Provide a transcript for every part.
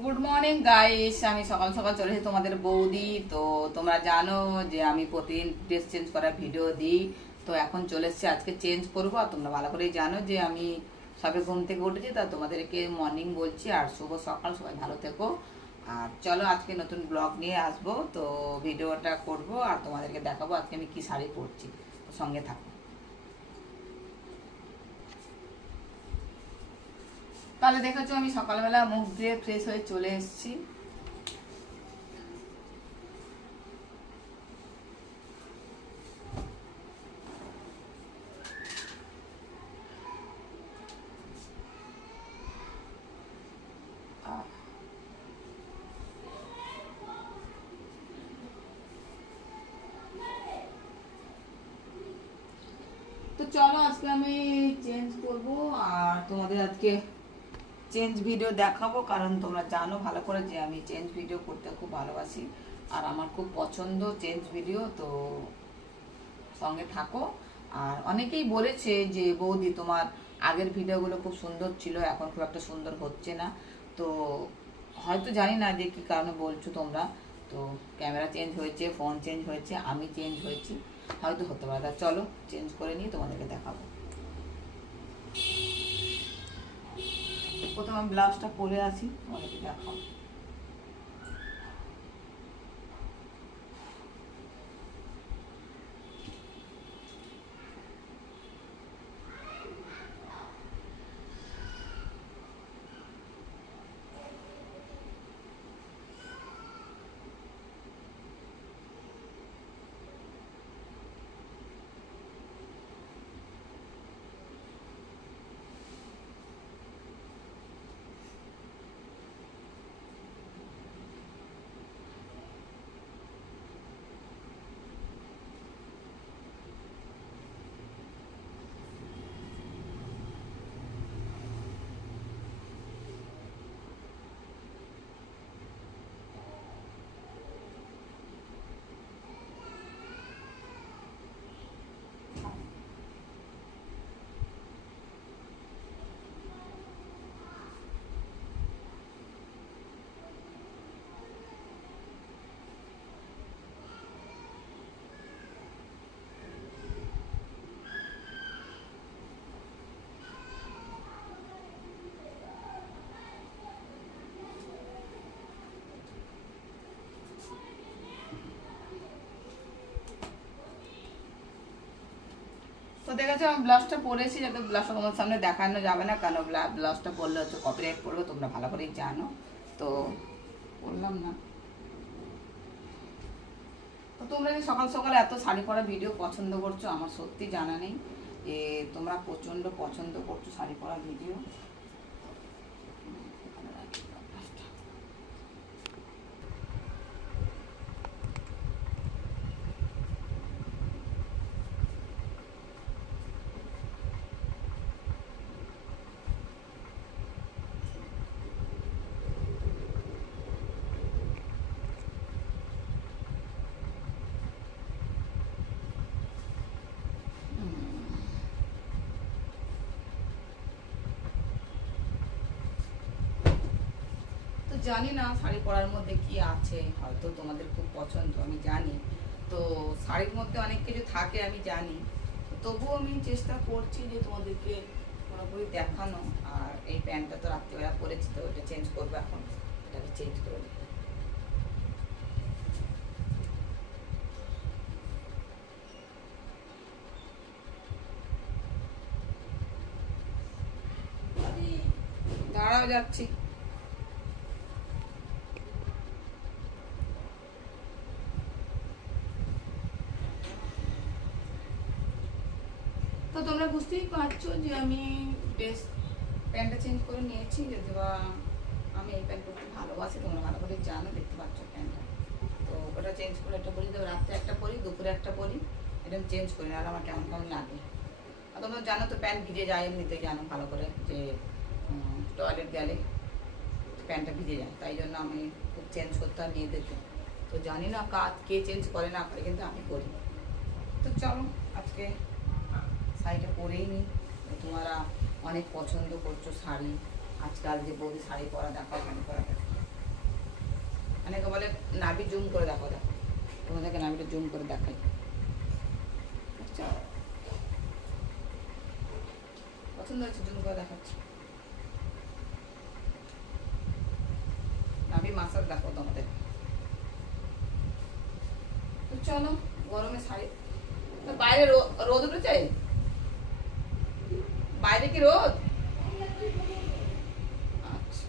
Good morning guys, আমি সকাল সকাল চলে এসেছি তোমাদের বৌদি। তো তোমরা জানো যে আমি প্রতিদিন ড্রেস চেঞ্জ করার ভিডিও দিই। তো এখন চলে এসেছি, আজকে চেঞ্জ করবো। আর তোমরা ভালো করেই জানো যে আমি সবে ঘুম থেকে উঠেছি, তা তোমাদেরকে মর্নিং বলছি। আর শুভ সকাল, সবাই ভালো থেকো। আর চলো আজকে নতুন ব্লগ নিয়ে আসবো, তো ভিডিওটা করব আর তোমাদেরকে দেখাবো আজকে আমি কি শাড়ি পরছি। তো সঙ্গে থাকো। তাহলে দেখেছো আমি সকালবেলা মুখ দিয়ে ফ্রেশ হয়ে চলে এসেছি। তো চলো আজকে আমি চেঞ্জ করব আর তোমাদের আজকে চেঞ্জ ভিডিও দেখাবো, কারণ তোমরা জানো ভালো করে যে আমি চেঞ্জ ভিডিও করতে খুব ভালোবাসি আর আমার খুব পছন্দ চেঞ্জ ভিডিও। তো সঙ্গে থাকো। আর অনেকেই বলেছে যে বৌদি তোমার আগের ভিডিওগুলো খুব সুন্দর ছিল, এখন খুব একটা সুন্দর হচ্ছে না। তো হয়তো জানি না যে কী কারণে বলছো তোমরা। তো ক্যামেরা চেঞ্জ হয়েছে, ফোন চেঞ্জ হয়েছে, আমি চেঞ্জ হয়েছি, হয়তো হতে পারে। চলো চেঞ্জ করে নিয়ে তোমাদেরকে দেখাবো। প্রথমে আমি ব্লাউজটা পরে আসি, তোমাদেরকে দেখাবো। তো দেখেছো আমি ব্লাউজটা পরেছি, যাতে ব্লাউজটা তোমার সামনে দেখানো যাবে না, কারণ ব্লাউজটা পরলে হচ্ছে কপিরাইট পড়বে, তোমরা ভালো করেই জানো। তো বললাম না। তো তোমরা যে সকাল সকাল এত শাড়ি পরা ভিডিও পছন্দ করছো, আমার সত্যি জানা নেই যে তোমরা প্রচণ্ড পছন্দ করছো শাড়ি পরা ভিডিও। জানি না শাড়ি পরার মধ্যে কি আছে, হয়তো তোমাদের খুব পছন্দ আমি জানি। তো শাড়ির মধ্যে অনেক কিছু থাকে আমি জানি, তবুও আমি চেষ্টা করছি যে তোমাদেরকে পুরোপুরি দেখানো। আর এই প্যান্টটা তো রাত্রিবেলা পরেছি, তো ওটা চেঞ্জ করবো এখন, এটাকে চেঞ্জ করে দেবো। দাঁড়াও যাচ্ছি। তো তোমরা বুঝতেই পারছো যে আমি ড্রেস প্যান্টটা চেঞ্জ করে নিয়েছি, যদি বা আমি এই প্যান্ট পরতে ভালোবাসি, তোমরা ভালো করে জানো, দেখতে পাচ্ছ প্যান্টটা। তো ওটা চেঞ্জ করে একটা পরি, তো রাত্রে একটা পরি, দুপুরে একটা পরি, এরকম চেঞ্জ করি। আর আমার কেমন কেমন লাগে। আর তোমরা জানো তো প্যান্ট ভিজে যায়, এমনিতে জানো ভালো করে যে টয়লেট গেলে প্যান্টটা ভিজে যায়, তাই জন্য আমি খুব চেঞ্জ করতে হয় মেয়েদেরকে। তো জানি না কে চেঞ্জ করে না করে, কিন্তু আমি করি। তো চলো আজকে শাড়িটা পরেই নিই। তোমরা অনেক পছন্দ করছো শাড়ি, আজকাল যে বৌদি শাড়ি পরা দেখাও, কেন পরা দেখো। অনেকে বলে নাভি জুম করে দেখো, দেখো তোমাদেরকে নাভিটা জুম করে দেখাই। আচ্ছা, পছন্দ হয়েছে? জুম করে দেখাচ্ছি। নাভি মাসাজ দেখো তোমাদের। তো চলো, গরমে শাড়ি, বাইরে রোদ উঠেছে, বাইরে কি রোদ? আচ্ছা,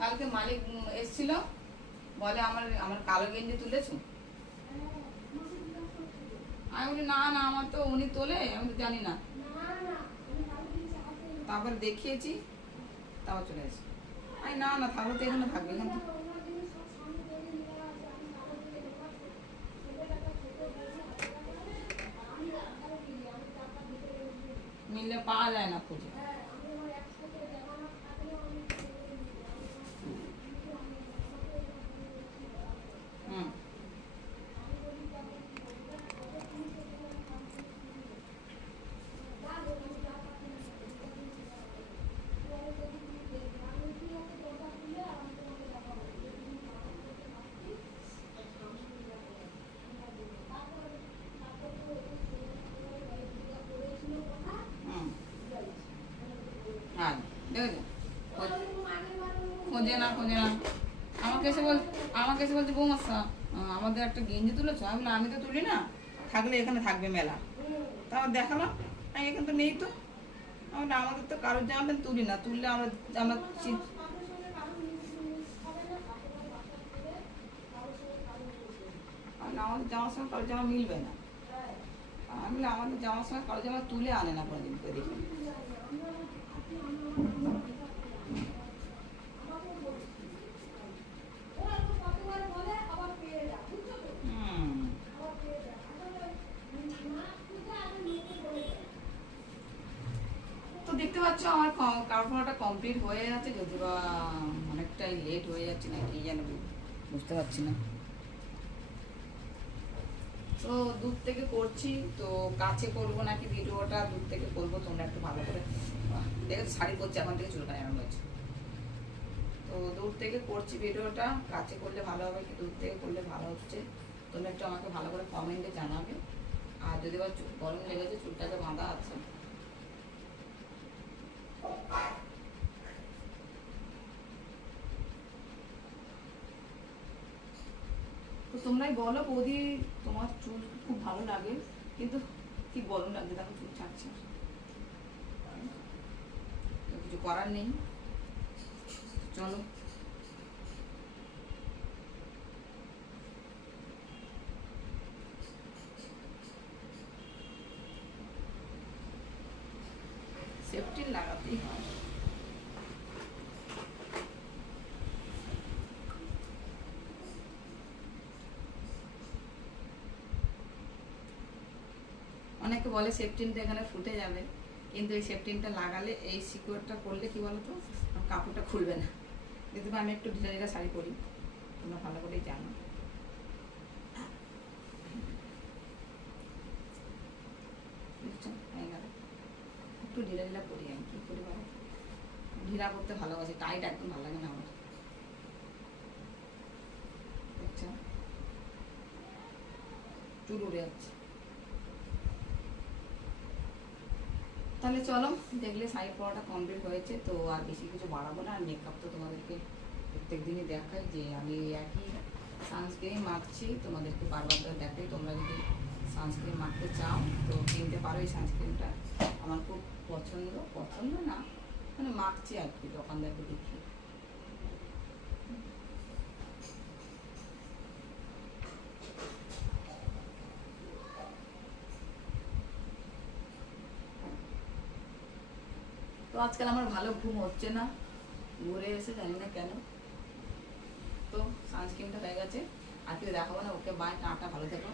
কালকে মালিক এসেছিল, বলে আমার আমার কালো গেঞ্জি তুলেছো? আমি বলি না না, আমার তো উনি তোলে, আমি তো জানি না। তারপরে দেখিয়েছি, তারপর চলে এসে আমি না না, থাকলে তো এখানে থাকবে, এখানে মিললে পাওয়া যায় না খুঁজে। হুম, হুম, হ্যাঁ দেখেছো, খোঁজে না খোঁজে না। আমাকে এসে বলছে বৌমাসা আমাদের একটা গেঞ্জি তুলেছো? আমি বললাম আমি তো তুলি না, থাকলে এখানে থাকবে মেলা। তারপর দেখালাম, আমি এখানে তো নেই তো। আমরা আমাদের তো কারোর জামা প্যান্ট তুলি না, তুললে আমরা আমরা আমাদের জামার সঙ্গে কারোর জামা মিলবে না। আমি বলি আমাদের জামার সঙ্গে কারোর জামা তুলে আনে না কোনোদিন করে দেখি। তো দেখতে পাচ্ছ আমার কারখানাটা কমপ্লিট হয়ে যাচ্ছে, যদি বা অনেকটাই লেট হয়ে যাচ্ছে না কি যেন বুঝতে পারছি না। তো দূর থেকে করছি, তো কাছে করবো নাকি ভিডিওটা দূর থেকে করবো, তোমরা একটু ভালো করে দেখো। শাড়ি করছি এখন থেকে চুলকানি আরম্ভ হয়েছে, তো দূর থেকে করছি ভিডিওটা। কাছে করলে ভালো হবে কি দূর থেকে করলে ভালো হচ্ছে, তোমরা একটু আমাকে ভালো করে কমেন্টে জানাবে। আর যদি বা গরম লেগেছে, চুলটাকে বাঁধা আছে, তো তোমরাই বলো বৌদি, তোমার চুল খুব ভালো লাগে, কিন্তু কি গরম লাগছে, দেখো চুল ছাড়ছে, কিছু করার নেই। চলো, সেফটি লাগাতেই হয়। অনেকে বলে সেফটিনটা এখানে ফুটে যাবে, কিন্তু এই সেফটিনটা লাগালে, এই সিকিউরটা করলে কি বলতো কাপড়টা খুলবে না। যদি আমি একটু ঢিলা ঢিলা শাড়ি পরি, তোমরা ভালো করেই জানো। একটু ঢিলা ঢিলা পরি, আমি কি করি বলো, ঢিলা করতে ভালোবাসি, টাইট একদম ভালো লাগে না আমার। আচ্ছা, চুল উড়ে যাচ্ছে। তাহলে চলো, দেখলে শাড়ি পরাটা কমপ্লিট হয়েছে, তো আর বেশি কিছু বাড়াবো না। আর মেকআপ তো তোমাদেরকে প্রত্যেক দিনই দেখাই যে আমি একই সানস্ক্রিন মাখছি, তোমাদেরকে বারবার করে দেখাই। তোমরা যদি সানস্ক্রিন মাখতে চাও তো কিনতে পারো। এই সানস্ক্রিনটা আমার খুব পছন্দ না, মানে মাখছি আর কি, দোকানদারকে দেখি। তো আজকাল আমার ভালো ঘুম হচ্ছে না, ঘুরে এসে জানি না কেন। তো সানস্ক্রিনটা হয়ে গেছে, আর কেউ দেখাবো না। ওকে বাই, টাটা, ভালো থেকো।